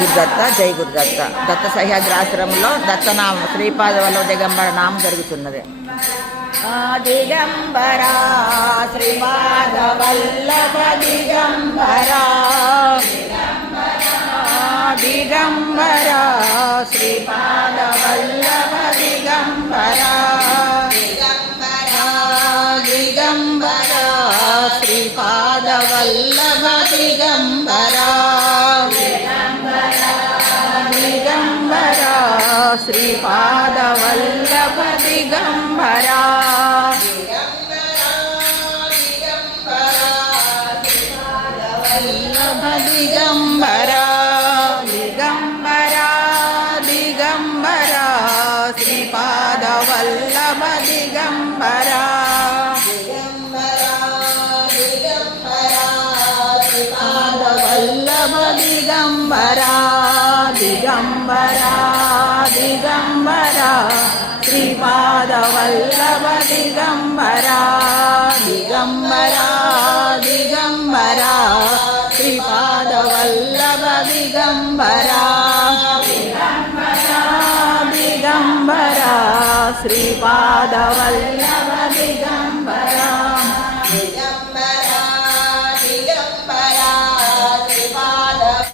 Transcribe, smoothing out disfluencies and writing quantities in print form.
గురుదత్త, జై గురుదత్త. దత్త సహ్యాద్రాశ్రమంలో దత్తనామ శ్రీపాద వల్లభ దిగంబర నామం జరుగుతున్నది. దిగంబరా శ్రీపాద వల్లభ దిగంబరా, దిగంబరా శ్రీపాద వల్లభ దిగంబరా, దిగంబరా శ్రీపాద వల్లభ దిగంబరా, దిగంబరా శ్రీపాద వల్లభ దిగంబరా, దిగంబరా దిగంబరా దిగంబరా శ్రీపాద వల్లభ దిగంబరా, శ్రీపాద వల్లభ దిగంబరా, దిగంబరా దిగంబరా శ్రీపాద వల్లభ దిగంబరా, దిగంబరా దిగంబరా శ్రీపాద వల్లభ దిగంబరా, దిగంబరా శ్రీపాద వల్లభ దిగంబరా.